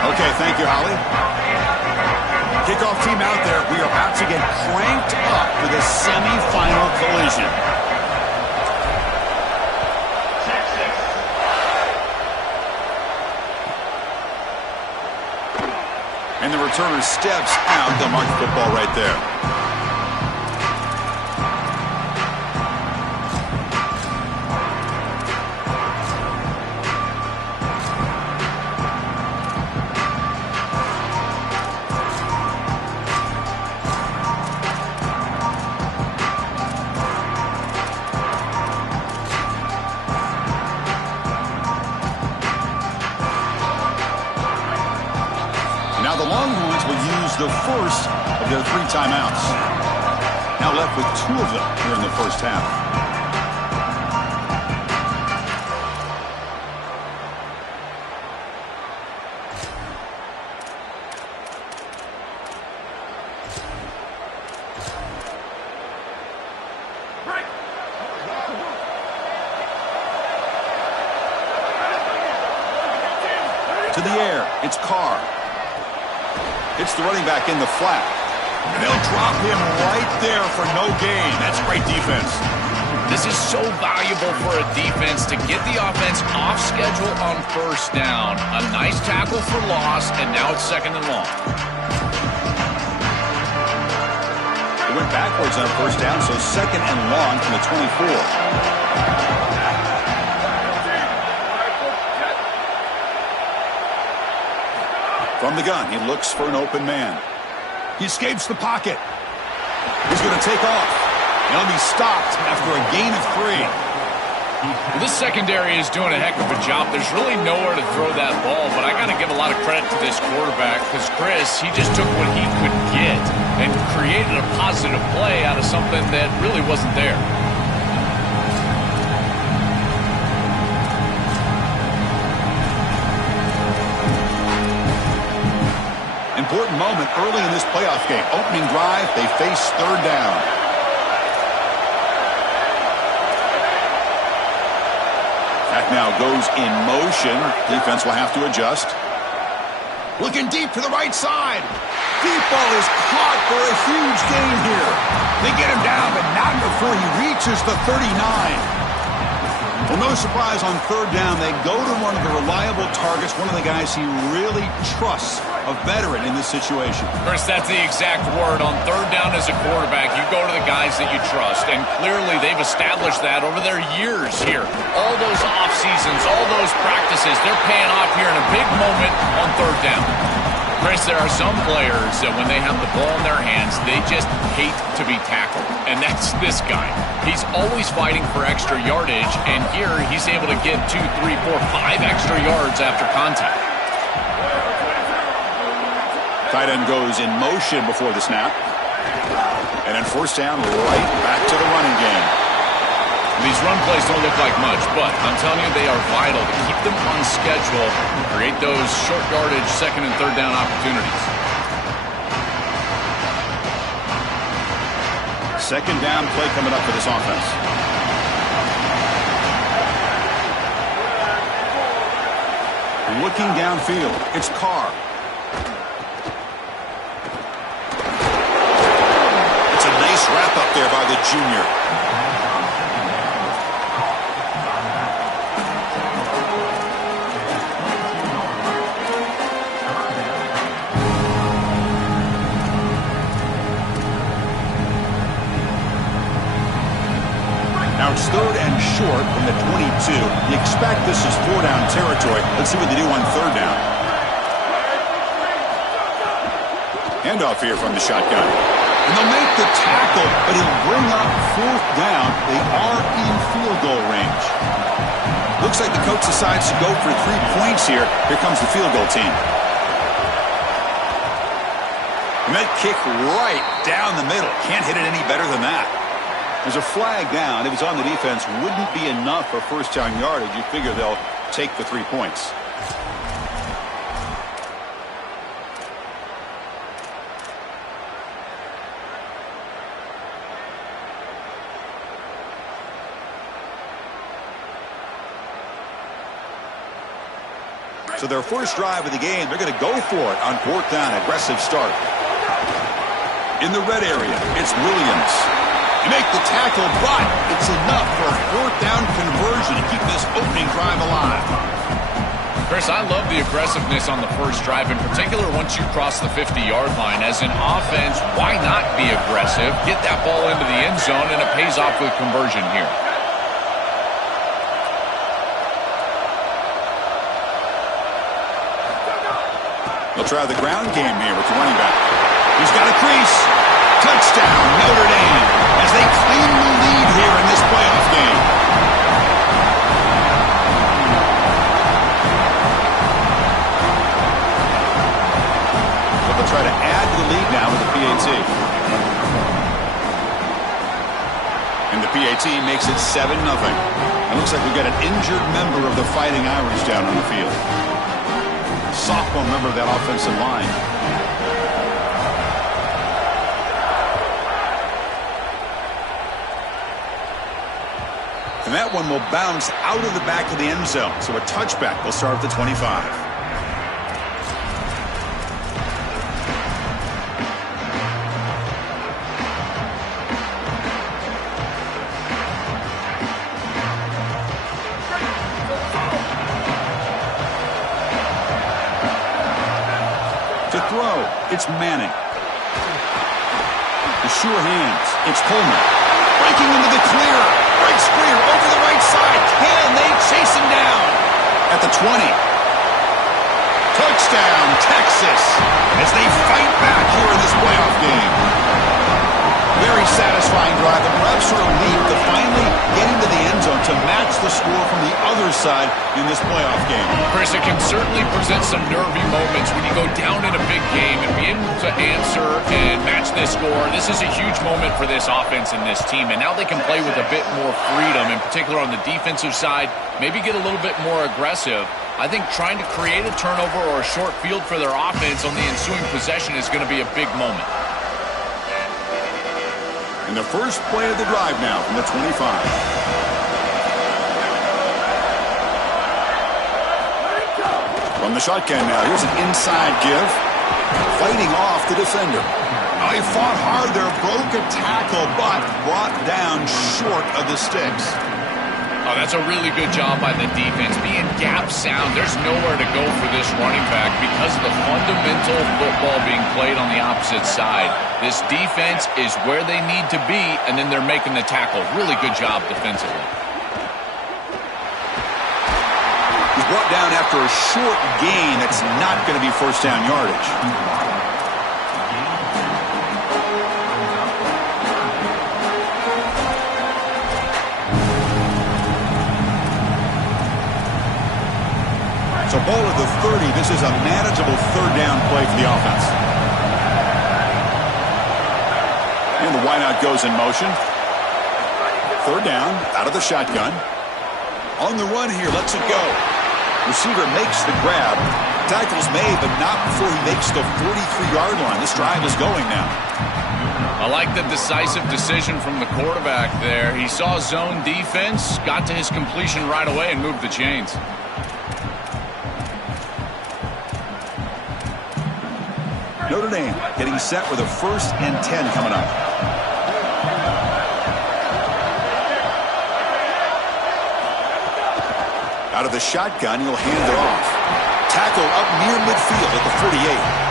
Okay, thank you, Holly. Kickoff team out there. We are about to get cranked up for the semifinal collision. And the returner steps out. They'll mark the football right there. The first of their 3 timeouts. Now left with 2 of them here in the first half. To the air, it's Carr. It's the running back in the flat. And they'll drop him right there for no gain. That's great defense. This is so valuable for a defense to get the offense off schedule on first down. A nice tackle for loss, and now it's 2nd and long. They went backwards on first down, so 2nd and long from the 24. From the gun, he looks for an open man. He escapes the pocket. He's going to take off. He'll be stopped after a gain of 3. Well, this secondary is doing a heck of a job. There's really nowhere to throw that ball, but I got to give a lot of credit to this quarterback because Chris, he just took what he could get and created a positive play out of something that really wasn't there. Important moment early in this playoff game. Opening drive, they face 3rd down. That now goes in motion. Defense will have to adjust. Looking deep to the right side. Deep ball is caught for a huge gain here. They get him down, but not before he reaches the 39. Well, no surprise on 3rd down. They go to one of the reliable targets, one of the guys he really trusts, a veteran in this situation. Chris, that's the exact word. On 3rd down as a quarterback, you go to the guys that you trust, and clearly they've established that over their years here. All those off seasons, all those practices, they're paying off here in a big moment on 3rd down. Chris, there are some players that when they have the ball in their hands, they just hate to be tackled. And that's this guy. He's always fighting for extra yardage, and here he's able to get 2, 3, 4, 5 extra yards after contact. Tight end goes in motion before the snap. And then 1st down, right back to the running game. These run plays don't look like much, but I'm telling you, they are vital to keep them on schedule, create those short yardage 2nd and 3rd down opportunities. 2nd down play coming up for this offense. Looking downfield, it's Carr. It's a nice wrap up there by the junior. Now it's 3rd and short from the 22. You expect this is 4-down territory. Let's see what they do on 3rd down. Handoff here from the shotgun. And they'll make the tackle, but he'll bring up 4th down. They are in field goal range. Looks like the coach decides to go for 3 points here. Here comes the field goal team. And that kick right down the middle. Can't hit it any better than that. There's a flag down. If it's on the defense, wouldn't be enough for 1st down yardage. You figure they'll take the 3 points. So their first drive of the game, they're going to go for it on 4th down. Aggressive start. In the red area, it's Williams. You make the tackle, but it's enough for a 4th down conversion to keep this opening drive alive. Chris, I love the aggressiveness on the first drive, in particular once you cross the 50-yard line. As an offense, why not be aggressive? Get that ball into the end zone, and it pays off with conversion here. They'll try the ground game here with the running back. He's got a crease. Touchdown, Notre Dame, as they claim the lead here in this playoff game. But they'll try to add to the lead now with the PAT. And the PAT makes it 7-0. It looks like we've got an injured member of the Fighting Irish down on the field. Sophomore member of that offensive line. And that one will bounce out of the back of the end zone. So a touchback will start at the 25. To throw, it's Manning. The sure hands, it's Coleman. Breaking into the clear. Breaks clear over the right side. Can they chase him down? At the 20. Touchdown, Texas. As they fight back here in this playoff game. Very satisfying drive. The refs sort of lead to finally getting to the end zone to match the score from the other side in this playoff game. Chris, it can certainly present some nervy moments when you go down in a big game and be able to answer and match this score. This is a huge moment for this offense and this team, and now they can play with a bit more freedom, in particular on the defensive side, maybe get a little bit more aggressive. I think trying to create a turnover or a short field for their offense on the ensuing possession is going to be a big moment. And the first play of the drive now from the 25. From the shotgun now, here's an inside give. Fighting off the defender. Oh, he fought hard there, broke a tackle, but brought down short of the sticks. Oh, that's a really good job by the defense. Being gap sound, there's nowhere to go for this running back because of the fundamental football being played on the opposite side. This defense is where they need to be, and then they're making the tackle. Really good job defensively. He's brought down after a short gain. That's not going to be first down yardage. So ball at the 30. This is a manageable third down play for the offense. And the wideout goes in motion. Third down, out of the shotgun. On the run here, lets it go. Receiver makes the grab. Tackle's made, but not before he makes the 43-yard line. This drive is going now. I like the decisive decision from the quarterback there. He saw zone defense, got to his completion right away, and moved the chains. Notre Dame getting set with a 1st and 10 coming up. Out of the shotgun, he'll hand it off. Tackle up near midfield at the 48.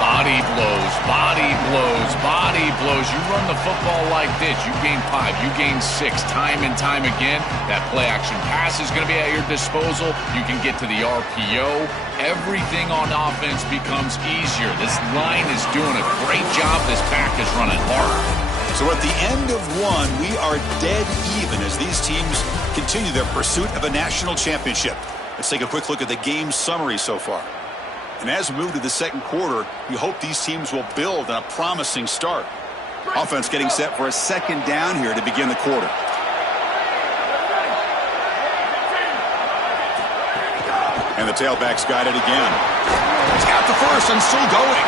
Body blows, body blows, body blows. You run the football like this, you gain 5, you gain 6, time and time again. That play-action pass is going to be at your disposal. You can get to the RPO. Everything on offense becomes easier. This line is doing a great job. This back is running hard. So at the end of one, we are dead even as these teams continue their pursuit of a national championship. Let's take a quick look at the game summary so far. And as we move to the second quarter, we hope these teams will build on a promising start. Offense getting set for a second down here to begin the quarter. And the tailback's got it again. He's got the first and still going.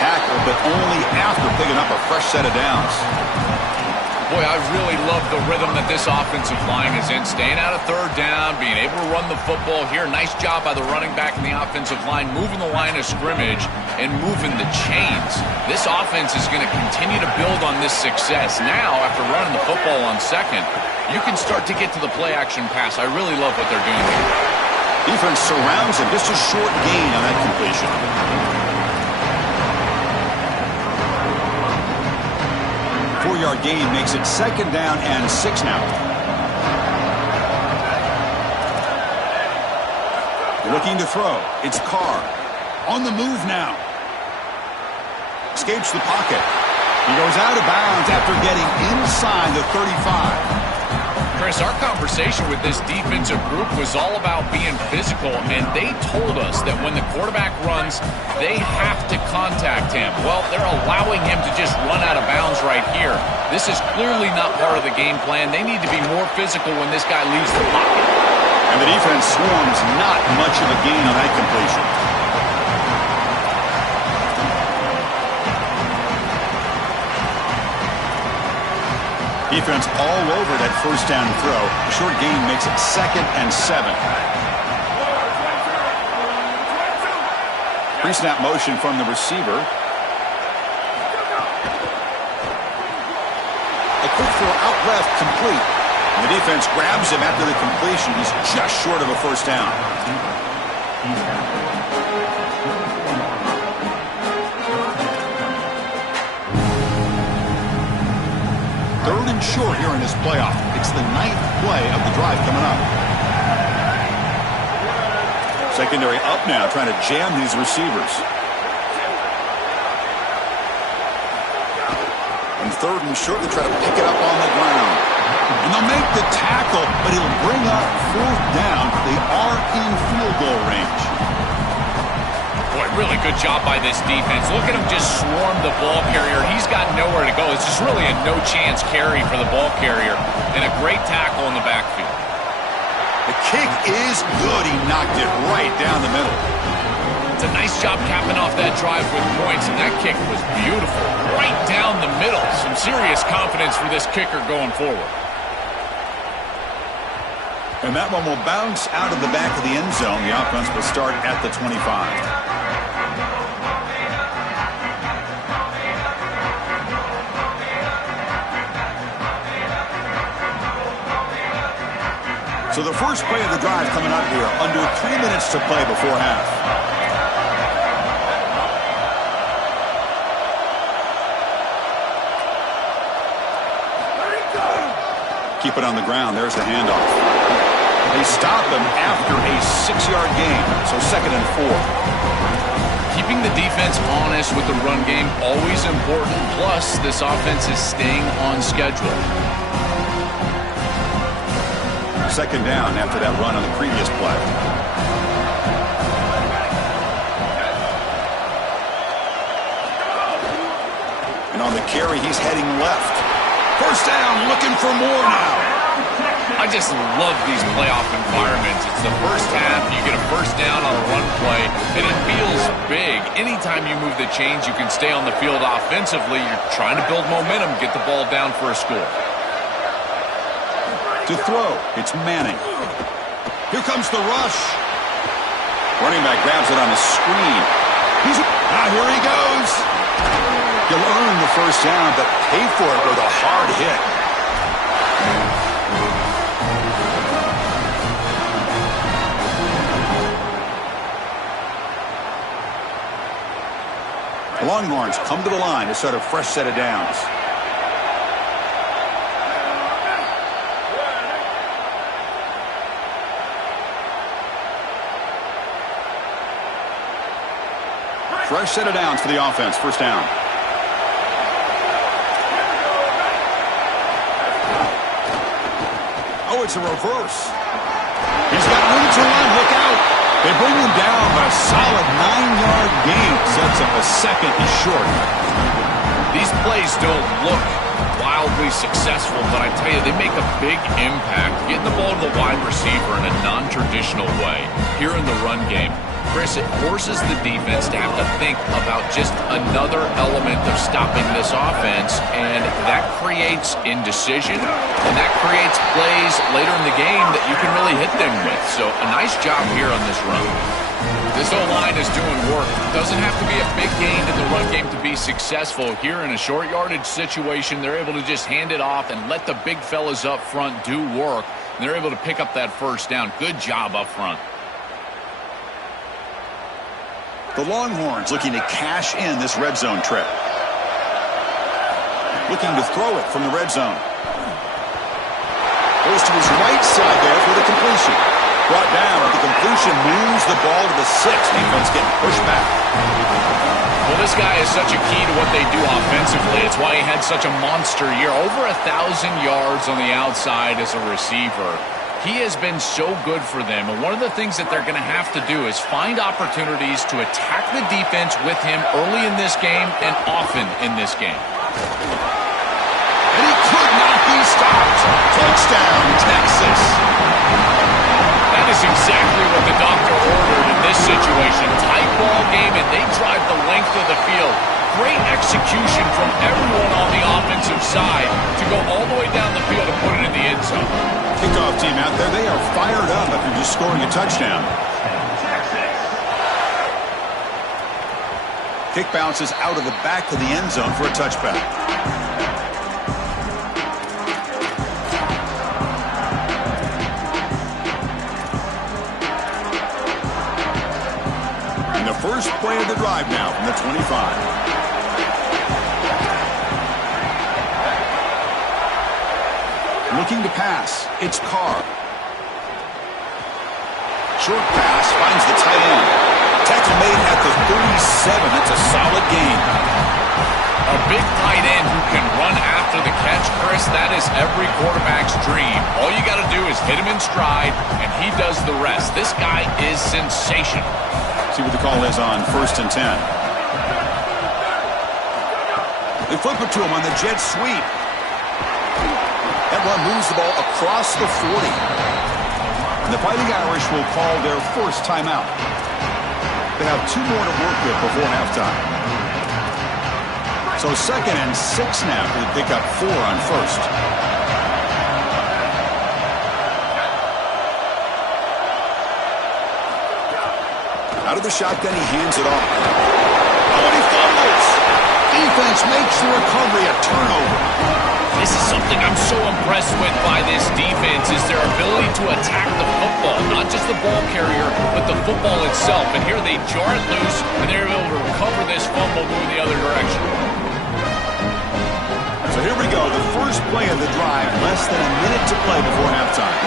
Tackle, but only after picking up a fresh set of downs. Boy, I really love the rhythm that this offensive line is in. Staying out of third down, being able to run the football here. Nice job by the running back and the offensive line, moving the line of scrimmage and moving the chains. This offense is going to continue to build on this success. Now, after running the football on second, you can start to get to the play-action pass. I really love what they're doing here. Defense surrounds him. Just a short gain on that completion. 4-yard gain makes it 2nd down and 6 now. Looking to throw. It's Carr. On the move now. Escapes the pocket. He goes out of bounds after getting inside the 35. Chris, our conversation with this defensive group was all about being physical, and they told us that when the quarterback runs, they have to contact him. Well, they're allowing him to just run out of bounds right here. This is clearly not part of the game plan. They need to be more physical when this guy leaves the pocket. And the defense swarms not much of a gain on that completion. Defense all over that first down throw. A short gain makes it 2nd and 7. Pre-snap motion from the receiver. A quick throw out left, complete. And the defense grabs him after the completion. He's just short of a first down. 3rd and short here in this playoff. It's the 9th play of the drive coming up. Secondary up now, trying to jam these receivers. And 3rd and short, they try to pick it up on the ground. And they'll make the tackle, but he'll bring up 4th down. They are in field goal range. Boy, really good job by this defense. Look at him just swarm the ball carrier. He's got nowhere to go. It's just really a no-chance carry for the ball carrier. And a great tackle in the backfield. The kick is good. He knocked it right down the middle. It's a nice job capping off that drive with points, and that kick was beautiful. Right down the middle. Some serious confidence for this kicker going forward. And that one will bounce out of the back of the end zone. The offense will start at the 25. So the first play of the drive coming up here. Under 3 minutes to play before half. Keep it on the ground. There's the handoff. They stop him after a 6-yard gain. So 2nd and 4. Keeping the defense honest with the run game, always important. Plus, this offense is staying on schedule. 2nd down after that run on the previous play. And on the carry, he's heading left. First down, looking for more now. I just love these playoff environments. It's the first half, you get a first down on a run play, and it feels big. Anytime you move the chains, you can stay on the field offensively. You're trying to build momentum, get the ball down for a score. To throw, it's Manning. Here comes the rush. Running back grabs it on the screen. Here he goes. He'll earn the first down, but pay for it with a hard hit. The Longhorns come to the line to start a fresh set of downs. Fresh set of downs for the offense. First down. Oh, it's a reverse. He's got room to run. Look out. They bring him down by a solid 9-yard gain. Sets up a 2nd and short. These plays don't look wildly successful, but I tell you, they make a big impact. Getting the ball to the wide receiver in a non-traditional way here in the run game. Chris, it forces the defense to have to think about just another element of stopping this offense, and that creates indecision, and that creates plays later in the game that you can really hit them with. So a nice job here on this run. This O-line is doing work. Doesn't have to be a big gain in the run game to be successful. Here in a short yardage situation, they're able to just hand it off and let the big fellas up front do work. And they're able to pick up that first down. Good job up front. The Longhorns looking to cash in this red zone trip. Looking to throw it from the red zone. Goes to his right side there for the completion. Brought down. The completion moves the ball to the 6. Defense getting pushed back. Well, this guy is such a key to what they do offensively. It's why he had such a monster year. Over 1,000 yards on the outside as a receiver. He has been so good for them. And one of the things that they're going to have to do is find opportunities to attack the defense with him early in this game and often in this game. And he could not be stopped. Touchdown, Texas. That is exactly what the doctor ordered in this situation. Tight ball game, and they drive the length of the field. Great execution from everyone on the offensive side to go all the way down the field and put it in the end zone. Kickoff team out there, they are fired up after just scoring a touchdown. Kick bounces out of the back of the end zone for a touchback. First play of the drive now from the 25. Looking to pass. It's Carr. Short pass finds the tight end. Tackle made at the 37. That's a solid gain. A big tight end who can run after the catch, Chris, that is every quarterback's dream. All you got to do is hit him in stride, and he does the rest. This guy is sensational. See what the call is on 1st and 10. They flip it to him on the jet sweep. That run moves the ball across the 40. And the Fighting Irish will call their first timeout. They have 2 more to work with before halftime. So 2nd and 6 now. They pick up 4 on 1st. Out of the shotgun, he hands it off. Oh, and he fumbles. Defense makes the recovery a turnover. This is something I'm so impressed with by this defense is their ability to attack the football. Not just the ball carrier, but the football itself. And here they jar it loose, and they're able to recover this fumble moving the other direction. So here we go. The first play of the drive. Less than a minute to play before halftime.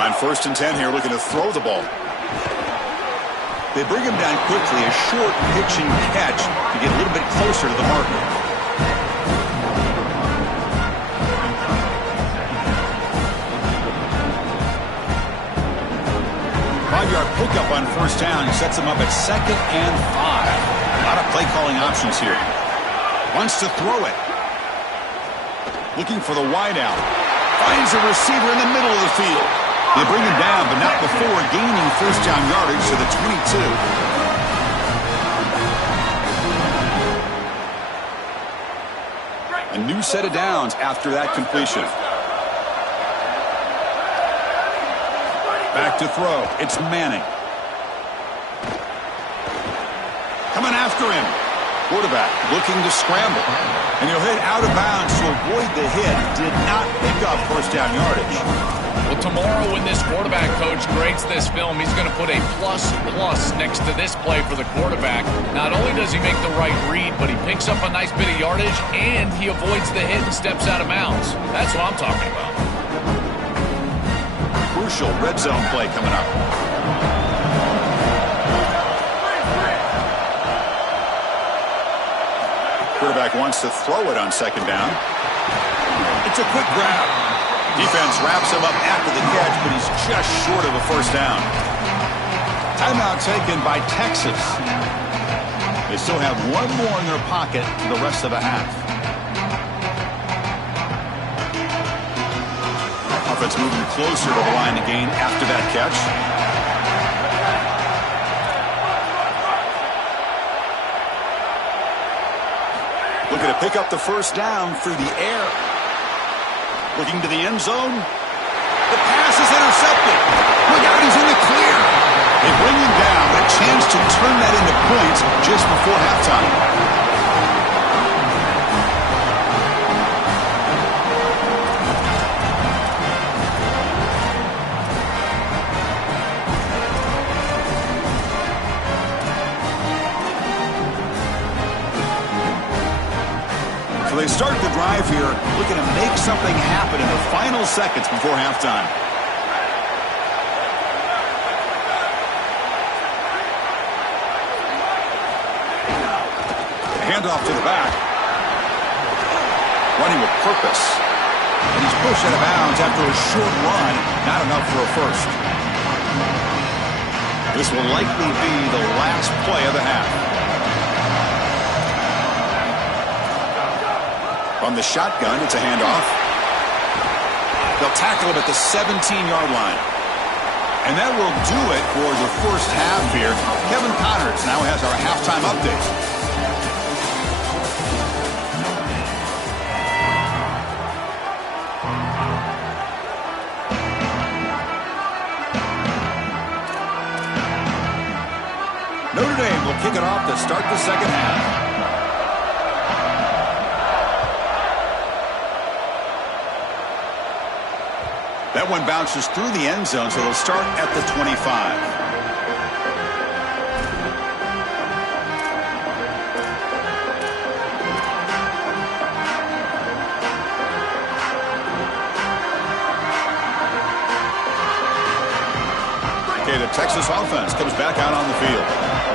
On 1st and 10 here, looking to throw the ball. They bring him down quickly, a short pitch and catch to get a little bit closer to the marker. Five-yard pickup on 1st down sets him up at 2nd and 5. A lot of play calling options here. Wants to throw it. Looking for the wideout. Finds a receiver in the middle of the field. They bring him down, but not before gaining 1st down yardage to the 22. A new set of downs after that completion. Back to throw. It's Manning. Coming after him. Quarterback looking to scramble. And he'll hit out of bounds to avoid the hit. Did not pick up 1st down yardage. Well, tomorrow when this quarterback coach grades this film, he's going to put a plus next to this play for the quarterback. Not only does he make the right read, but he picks up a nice bit of yardage, and he avoids the hit and steps out of bounds. That's what I'm talking about. Crucial red zone play coming up. Quarterback wants to throw it on 2nd down. It's a quick grab. Defense wraps him up after the catch, but he's just short of a 1st down. Timeout taken by Texas. They still have 1 more in their pocket for the rest of the half. Offense moving closer to the line to gain after catch. Looking to pick up the first down through the air. Looking to the end zone. The pass is intercepted. Look out, he's in the clear. They bring him down, a chance to turn that into points just before halftime. So they start the drive here, looking to make something happen in the final seconds before halftime. Handoff to the back. Running with purpose. And he's pushed out of bounds after a short run. Not enough for a first. This will likely be the last play of the half. From the shotgun, it's a handoff. They'll tackle him at the 17-yard line. And that will do it for the first half here. Kevin Connors now has our halftime update. Notre Dame will kick it off to start the second half. That one bounces through the end zone, so it'll start at the 25. Okay, the Texas offense comes back out on the field.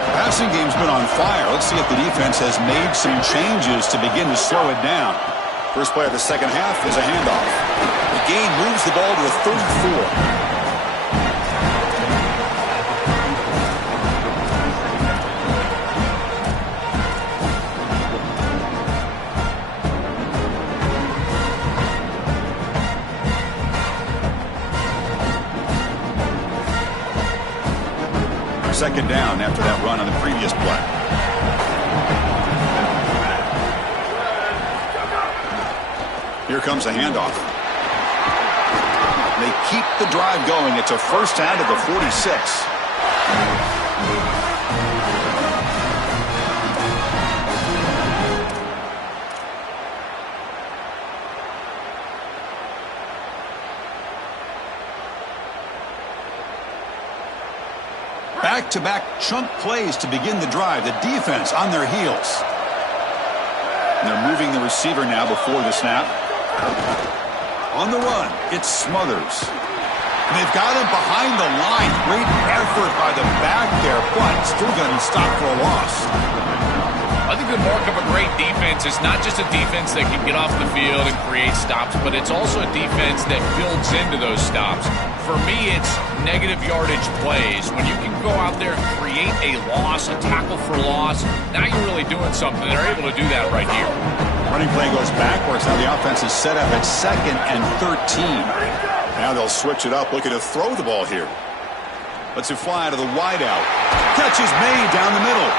The passing game's been on fire. Let's see if the defense has made some changes to begin to slow it down. First play of the second half is a handoff. The game moves the ball to a 34. Second down after that run on the previous play. Here comes a handoff. They keep the drive going. It's a first down to the 46. Back-to-back chunk plays to begin the drive. The defense on their heels. And they're moving the receiver now before the snap. On the run, it's Smothers. And they've got him behind the line. Great effort by the back there, but still going to stop for a loss. I think the mark of a great defense is not just a defense that can get off the field and create stops, but it's also a defense that builds into those stops. For me, it's negative yardage plays. When you can go out there and create a loss, a tackle for loss, now you're really doing something. They're able to do that right here. Running play goes backwards. Now the offense is set up at 2nd and 13. Now they'll switch it up, looking to throw the ball here. Lets it fly to the wideout. Catch is made down the middle.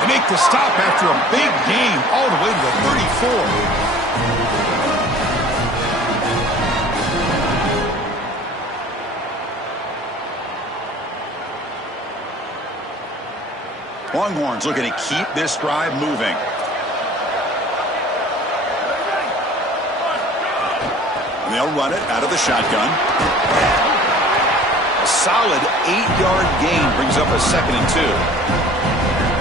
They make the stop after a big game all the way to the 34. Longhorns looking to keep this drive moving. And they'll run it out of the shotgun. A solid 8-yard gain brings up a 2nd and 2.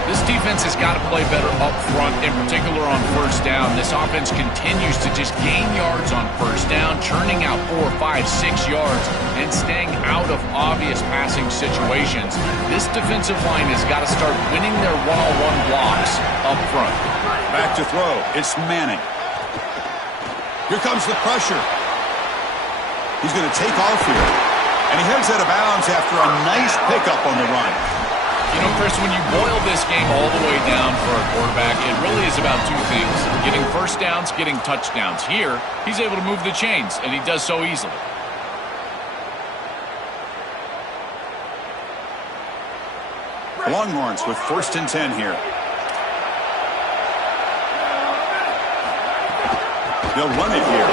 This defense has got to play better up front, in particular on first down. This offense continues to just gain yards on first down, churning out 4, 5, 6 yards, and staying out of obvious passing situations. This defensive line has got to start winning their one-on-one blocks up front. Back to throw. It's Manning. Here comes the pressure. He's going to take off here. And he heads out of bounds after a nice pickup on the run. You know, Chris, when you boil this game all the way down for a quarterback, it really is about two things. Getting first downs, getting touchdowns. Here, he's able to move the chains, and he does so easily. Longhorns with 1st and 10 here. They'll run it here.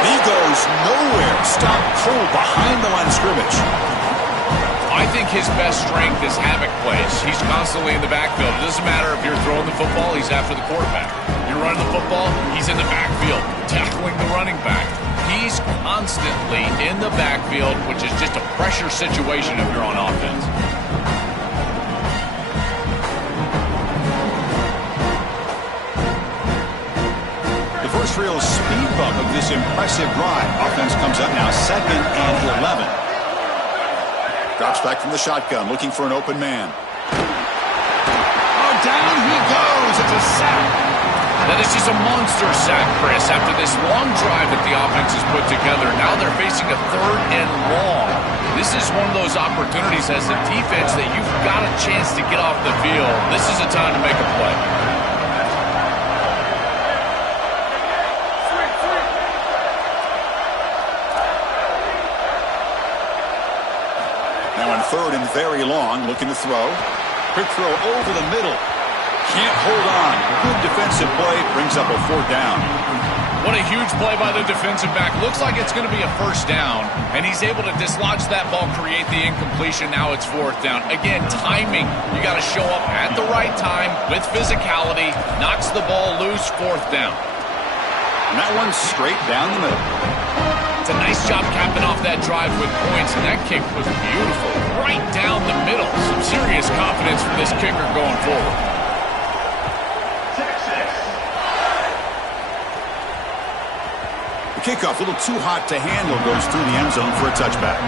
He goes nowhere. Stop cold behind the line of scrimmage. I think his best strength is havoc plays. He's constantly in the backfield. It doesn't matter if you're throwing the football, he's after the quarterback. You're running the football, he's in the backfield, tackling the running back. He's constantly in the backfield, which is just a pressure situation if you're on offense. The first real speed bump of this impressive drive. Offense comes up now 2nd and 11. Drops back from the shotgun, looking for an open man. Oh, down he goes. It's a sack. That is just a monster sack, Chris. After this long drive that the offense has put together, now they're facing a 3rd and long. This is one of those opportunities as a defense that you've got a chance to get off the field. This is a time to make a play. Now on 3rd and very long, looking to throw. Quick throw over the middle. Can't hold on. Good defensive play. Brings up a 4th down. What a huge play by the defensive back. Looks like it's going to be a 1st down, and he's able to dislodge that ball, create the incompletion. Now it's 4th down. Again, timing. You got to show up at the right time with physicality. Knocks the ball loose, 4th down. And that one's straight down the middle. It's a nice job capping off that drive with points, and that kick was beautiful. Right down the middle. Some serious confidence for this kicker going forward. The kickoff, a little too hot to handle, goes through the end zone for a touchback.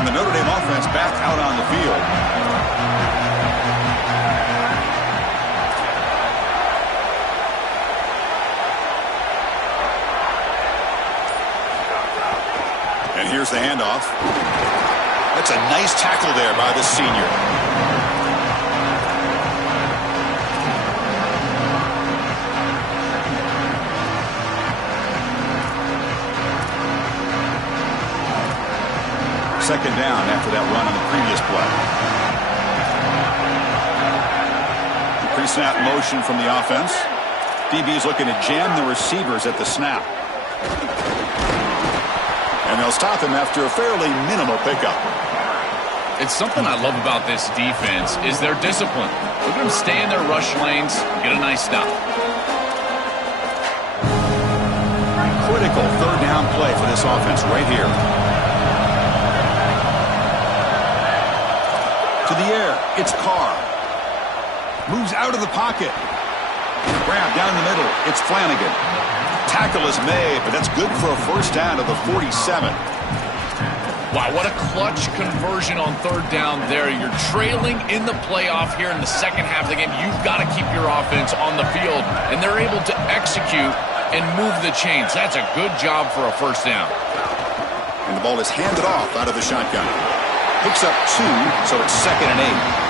And the Notre Dame offense back out on the field. And here's the handoff. That's a nice tackle there by the senior. Second down after that run on the previous play. Pre-snap motion from the offense. DB's looking to jam the receivers at the snap. And they'll stop him after a fairly minimal pickup. It's something I love about this defense is their discipline. Look at them stay in their rush lanes, get a nice stop. Critical 3rd down play for this offense right here. To the air, it's Carr. Moves out of the pocket. Grab down the middle, it's Flanagan. Tackle is made, but that's good for a 1st down to the 47. Wow, what a clutch conversion on 3rd down there. You're trailing in the playoff here in the second half of the game. You've got to keep your offense on the field, and they're able to execute and move the chains. That's a good job for a 1st down. And the ball is handed off out of the shotgun. Picks up 2, so it's 2nd and 8.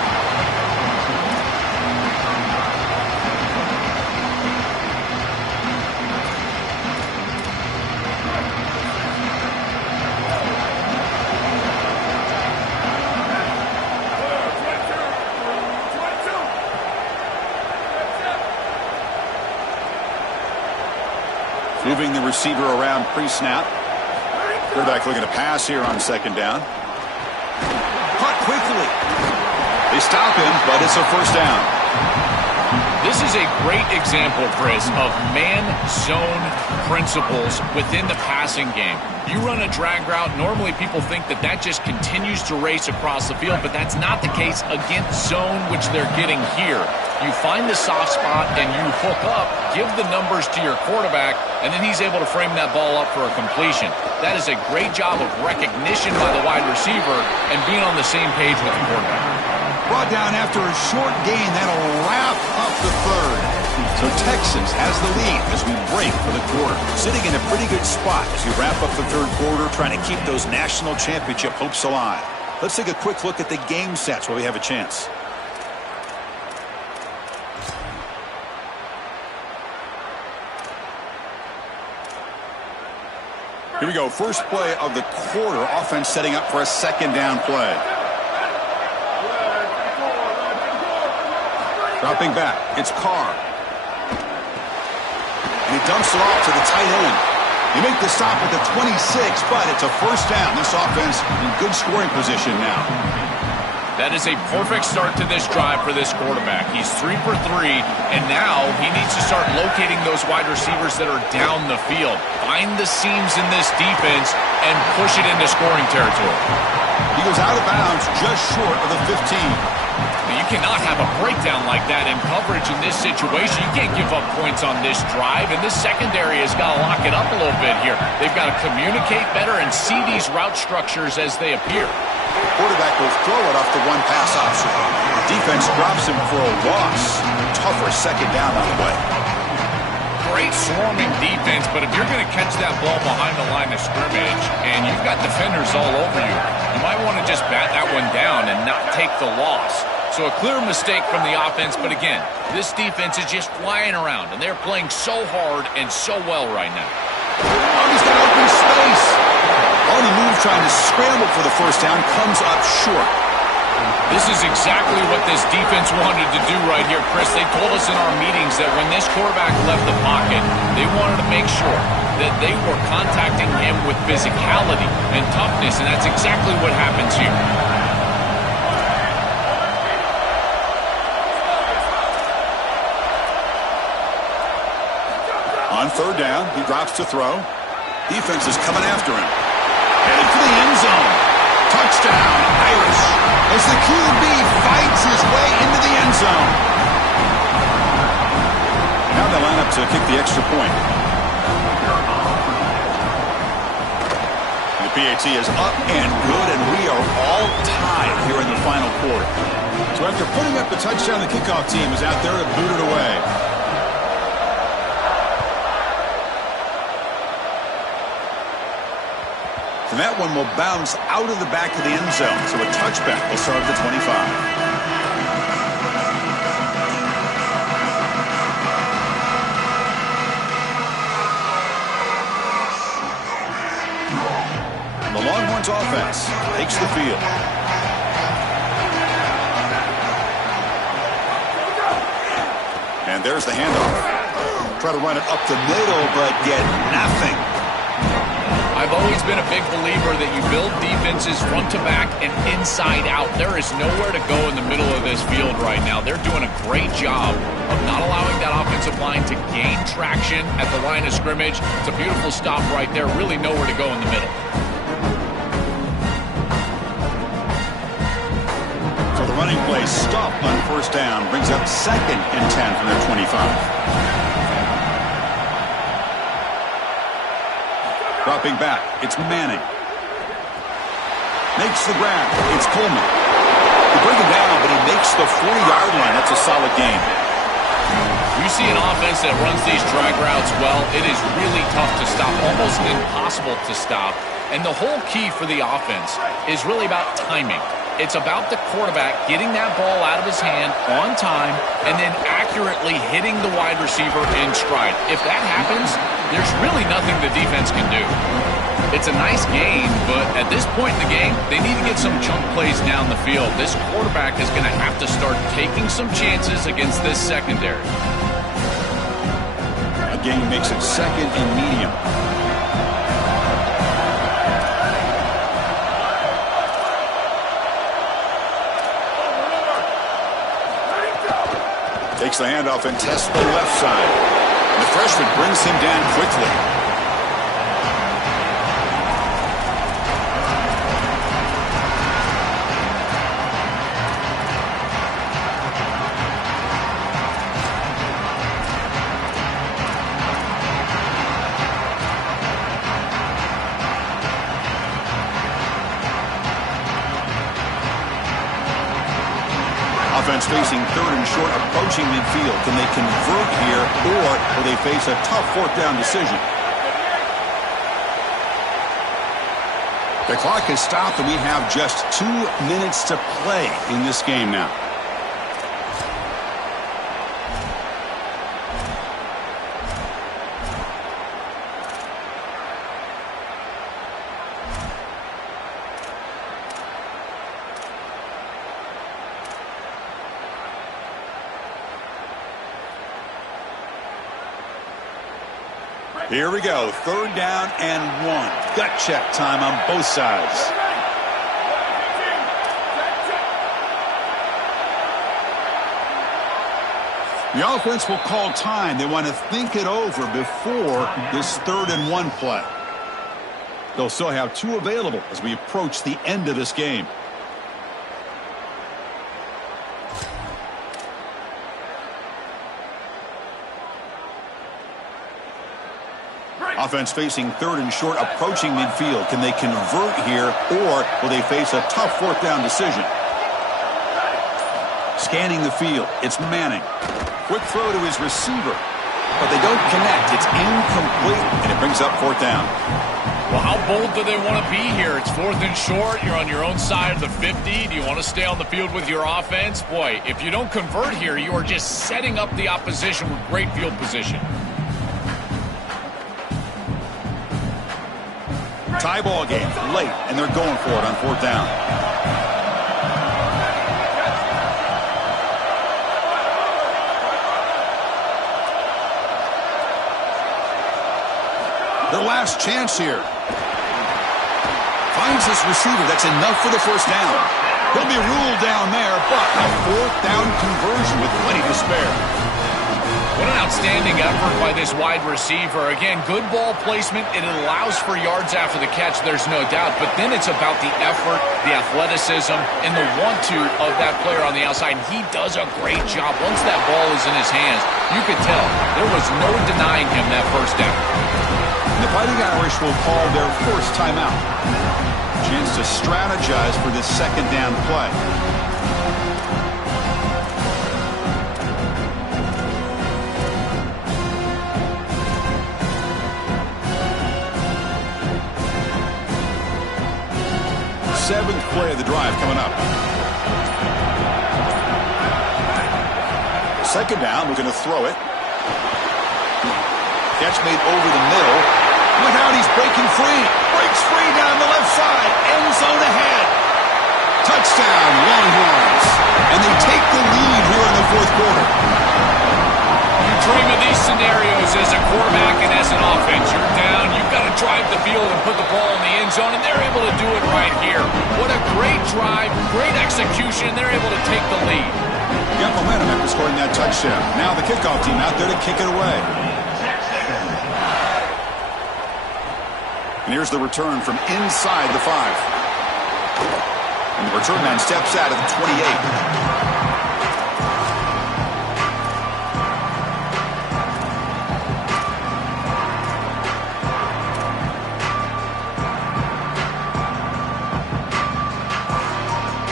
Moving the receiver around pre-snap. Quarterback looking to pass here on 2nd down. Caught quickly. They stop him, but it's a 1st down. This is a great example, Chris, of man-zone principles within the passing game. You run a drag route, normally people think that that just continues to race across the field, but that's not the case against zone, which they're getting here. You find the soft spot and you hook up, give the numbers to your quarterback, and then he's able to frame that ball up for a completion. That is a great job of recognition by the wide receiver and being on the same page with the quarterback. Brought down after a short gain. That'll wrap up the 3rd. So Texas has the lead as we break for the quarter. Sitting in a pretty good spot as we wrap up the 3rd quarter, trying to keep those national championship hopes alive. Let's take a quick look at the game sets while we have a chance. Here we go. First play of the quarter. Offense setting up for a second down play. Dropping back. It's Carr. And he dumps it off to the tight end. They make the stop at the 26, but it's a first down. This offense in good scoring position now. That is a perfect start to this drive for this quarterback. He's 3 for 3, and now he needs to start locating those wide receivers that are down the field. Find the seams in this defense and push it into scoring territory. He goes out of bounds just short of the 15. You cannot have a breakdown like that in coverage in this situation. You can't give up points on this drive, and this secondary has got to lock it up a little bit here. They've got to communicate better and see these route structures as they appear. Quarterback will throw it off the one pass option. Defense drops him for a loss. Tougher second down on the way. Great swarming defense, but if you're going to catch that ball behind the line of scrimmage and you've got defenders all over you, you might want to just bat that one down and not take the loss. So a clear mistake from the offense, but again, this defense is just flying around, and they're playing so hard and so well right now. Oh, he's got open space. On the move, trying to scramble for the first down, comes up short. This is exactly what this defense wanted to do right here, Chris. They told us in our meetings that when this quarterback left the pocket, they wanted to make sure that they were contacting him with physicality and toughness, and that's exactly what happens here. On third down, he drops to throw. Defense is coming after him. Headed for the end zone. Touchdown, Irish, as the QB fights his way into the end zone. Now they line up to kick the extra point. The PAT is up and good, and we are all tied here in the final quarter. So after putting up the touchdown, the kickoff team is out there to boot it away. And that one will bounce out of the back of the end zone. So a touchback will start at the 25. The Longhorns offense takes the field. And there's the handoff. Try to run it up the middle, but get nothing. I've always been a big believer that you build defenses front to back and inside out. There is nowhere to go in the middle of this field right now. They're doing a great job of not allowing that offensive line to gain traction at the line of scrimmage. It's a beautiful stop right there. Really nowhere to go in the middle. So the running play stop on first down brings up 2nd and 10 from their 25. Dropping back, it's Manning. Makes the grab, it's Coleman. They bring him down, but he makes the 40-yard line. That's a solid game. You see an offense that runs these drag routes well, it is really tough to stop, almost impossible to stop. And the whole key for the offense is really about timing. It's about the quarterback getting that ball out of his hand on time and then accurately hitting the wide receiver in stride. If that happens, there's really nothing the defense can do. It's a nice game, but at this point in the game, they need to get some chunk plays down the field. This quarterback is going to have to start taking some chances against this secondary. That game makes it 2nd and medium. Takes the handoff and tests the left side. And the freshman brings him down quickly. Offense facing 3rd and short, approaching midfield. Can they convert here, or will they face a tough 4th down decision? The clock has stopped, and we have just 2 minutes to play in this game now. Here we go. 3rd down and 1. Gut check time on both sides. The offense will call time. They want to think it over before this 3rd and 1 play. They'll still have 2 available as we approach the end of this game. Offense facing 3rd and short, approaching midfield. Can they convert here, or will they face a tough 4th down decision? Scanning the field. It's Manning. Quick throw to his receiver, but they don't connect. It's incomplete, and it brings up 4th down. Well, how bold do they want to be here? It's 4th and short. You're on your own side of the 50. Do you want to stay on the field with your offense? Boy, if you don't convert here, you are just setting up the opposition with great field position. Tie ball game late, and they're going for it on 4th down. Their last chance here. Finds this receiver. That's enough for the 1st down. He'll be ruled down there, but a 4th down conversion with plenty to spare. What an outstanding effort by this wide receiver. Again, good ball placement. It allows for yards after the catch, there's no doubt. But then it's about the effort, the athleticism, and the want-to of that player on the outside. And he does a great job. Once that ball is in his hands, you could tell there was no denying him that 1st down. The Fighting Irish will call their 1st timeout. Chance to strategize for this 2nd down play. Seventh play of the drive coming up. 2nd down, we're going to throw it. Catch made over the middle. Look out, he's breaking free. Breaks free down the left side. End zone ahead. Touchdown, Longhorns. And they take the lead here in the 4th quarter. You dream of these scenarios as a quarterback and as an offense. You're down, you've got to drive the field and put the ball in the end zone, and they're able to do it right here. What a great drive, great execution, and they're able to take the lead. Got momentum after scoring that touchdown. Now the kickoff team out there to kick it away. And here's the return from inside the 5. And the return man steps out at the 28.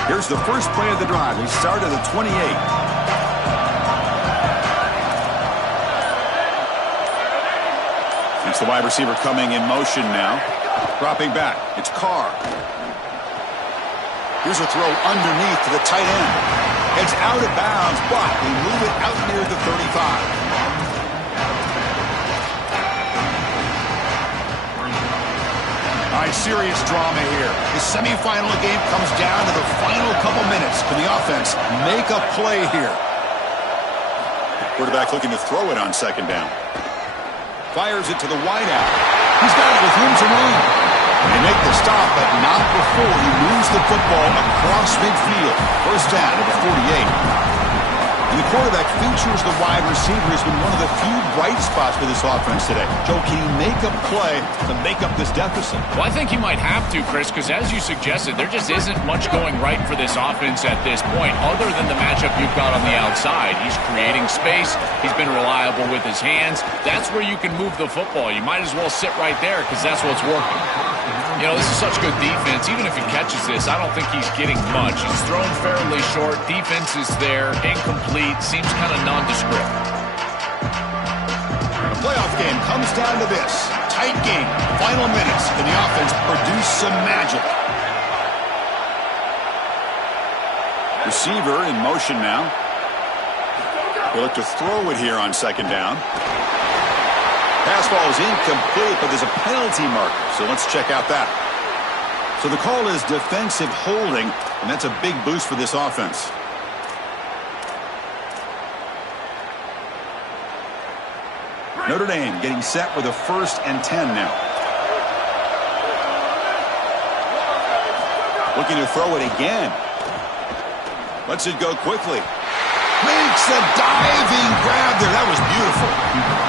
Here's the first play of the drive. We start at the 28. It's the wide receiver coming in motion now. Dropping back. It's Carr. Here's a throw underneath to the tight end. It's out of bounds, but they move it out near the 35. Serious drama here. The semifinal game comes down to the final couple minutes. Can the offense make a play here? Quarterback looking to throw it on 2nd down. Fires it to the wideout. He's got it with room to run. They make the stop, but not before he moves the football across midfield. 1st down at the 48. And the quarterback features the wide receiver has been one of the few bright spots for this offense today. Joe, can he make a play to make up this deficit? Well, I think he might have to, Chris, because as you suggested, there just isn't much going right for this offense at this point, other than the matchup you've got on the outside. He's creating space. He's been reliable with his hands. That's where you can move the football. You might as well sit right there because that's what's working. You know, this is such good defense. Even if he catches this, I don't think he's getting much. He's thrown fairly short. Defense is there. Incomplete. Seems kind of nondescript. The playoff game comes down to this. Tight game. Final minutes. Can the offense produce some magic? Receiver in motion now. They look to throw it here on 2nd down. Pass ball is incomplete, but there's a penalty marker, so let's check out that. So the call is defensive holding, and that's a big boost for this offense. Notre Dame getting set with a 1st and 10 now. Looking to throw it again. Lets it go quickly. Makes a diving grab there. That was beautiful.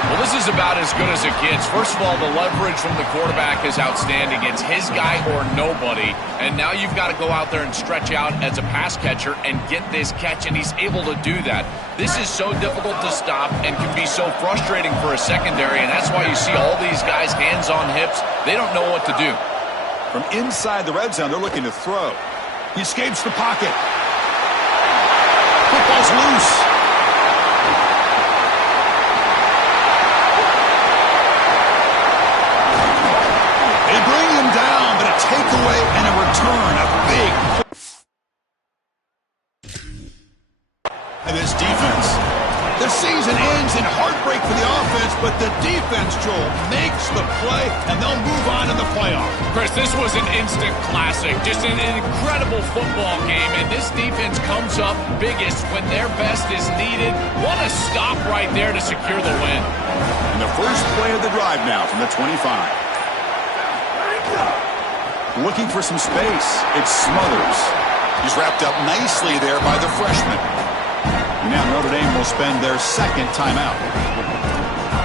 Well, this is about as good as it gets. First of all, the leverage from the quarterback is outstanding. It's his guy or nobody. And now you've got to go out there and stretch out as a pass catcher and get this catch, and he's able to do that. This is so difficult to stop and can be so frustrating for a secondary, and that's why you see all these guys hands on hips. They don't know what to do. From inside the red zone, they're looking to throw. He escapes the pocket. Football's loose. They bring him down, but a takeaway and a return. A big. And this defense. The season ends in heartbreak for the offense, but the defense, Joel, makes the play, and they'll move on in the playoff. Chris, this was an instant classic. Just an incredible football game, and this defense comes up biggest when their best is needed. What a stop right there to secure the win. And the first play of the drive now from the 25. Looking for some space. It's Smothers. He's wrapped up nicely there by the freshman. Now Notre Dame will spend their 2nd timeout.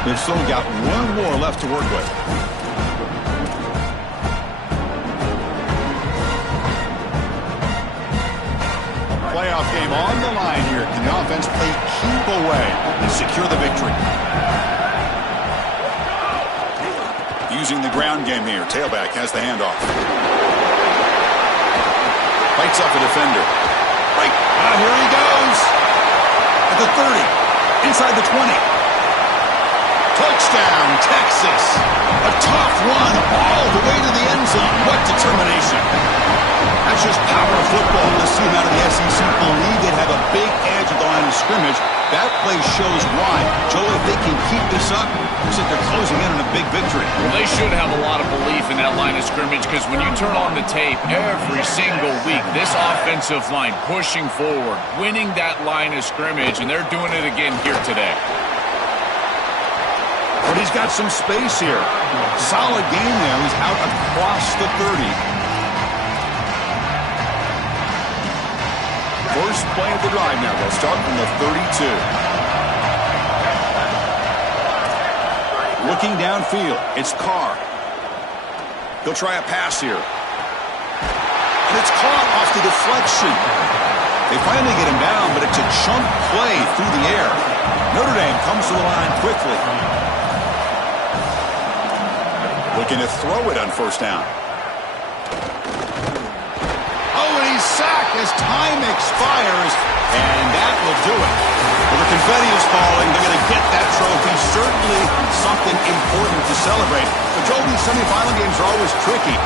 They've still got one more left to work with. Playoff game on the line here. Can the offense play keep away and secure the victory? Using the ground game here. Tailback has the handoff. Fights off a defender. Right. Here he goes. At the 30, inside the 20. Touchdown, Texas. A tough run all the way to the end zone. What determination. That's just power of football. This team out of the SEC believe they have a big edge at the line of scrimmage. That play shows why. Joel, if they can keep this up, looks like they're closing in on a big victory. Well, they should have a lot of belief in that line of scrimmage, because when you turn on the tape every single week, this offensive line pushing forward, winning that line of scrimmage, and they're doing it again here today. But he's got some space here. Solid game there. He's out across the 30. First play of the drive now. They'll start from the 32. Looking downfield, it's Carr. He'll try a pass here. And it's caught off the deflection. They finally get him down, but it's a chunk play through the air. Notre Dame comes to the line quickly. Looking to throw it on 1st down. Sack as time expires, and that will do it. Well, the confetti is falling. They're going to get that trophy. Certainly something important to celebrate. But Joel, these semifinal games are always tricky.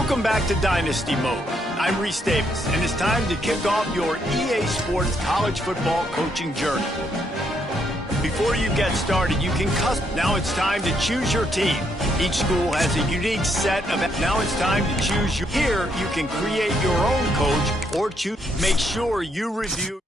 Welcome back to Dynasty Mode. I'm Reese Davis, and it's time to kick off your EA Sports college football coaching journey. Before you get started, you can custom. Now it's time to choose your team. Each school has a unique set of. Now it's time to choose your. Here, you can create your own coach or choose. Make sure you review.